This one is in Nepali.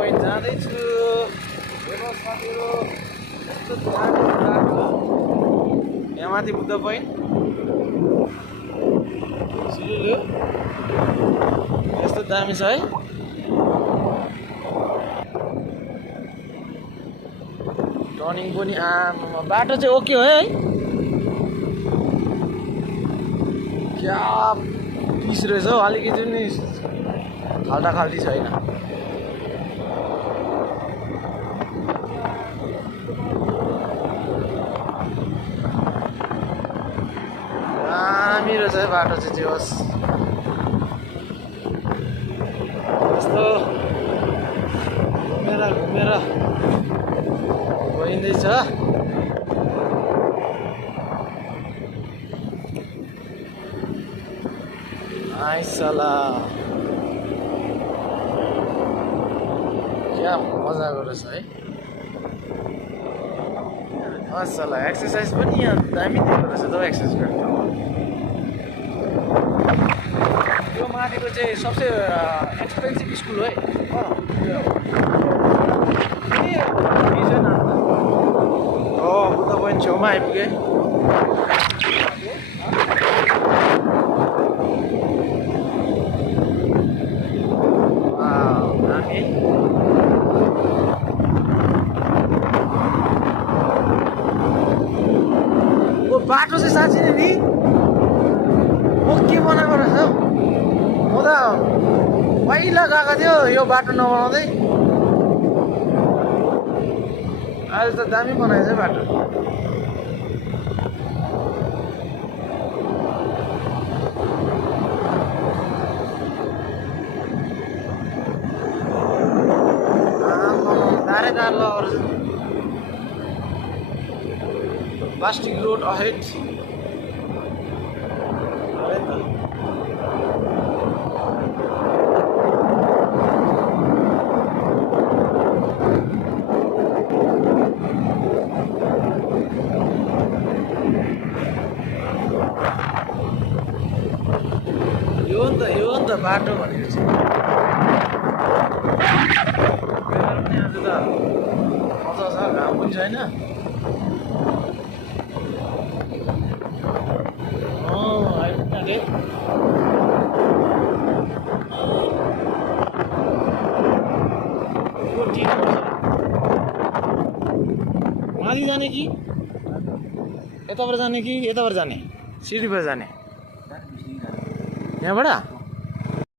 पोइन्ट जाँदैछु। हेर्नुहोस् साथीहरू, यस्तो दामी बाटो। यहाँ माथि बुद्ध पोइन्ट सिलु यस्तो दामी छ है। टर्निङ पनि आमा बाटो चाहिँ ओके हो है। क्या पिस रहेछ हौ, अलिकति पनि खाल्टा खाल्टी छैन। दामी रहेछ है बाटो चाहिँ जे होस्। यस्तो घुमेर घुमेर गइँदैछ। आइसला क्या मजाको रहेछ है। मसला एक्सर्साइज पनि यहाँ दामी दिएको रहेछ त एक्सर्साइज गर्नु। यो माथिको चाहिँ सबसे एक्सपेन्सिभ स्कुल हो है। हो बुद्ध पोइन्ट छेउमा आइपुगेँ। बाटो चाहिँ साँच्ची नै नि ओके बनाएको रहेछ हौ। म त पहिला गएको थियो यो बाटो नबनाउँदै, अहिले त दामी बनाएछ बाटो। दारै दार लगाएर प्लास्टिक रोड अहेड। यो नि त बाटो भनेको चाहिँ आज त मजा छ, घाम पनि छैन। माथि जाने कि यताबाट जाने कि यताबाट जाने? सिडीबाट जाने यहाँबाट?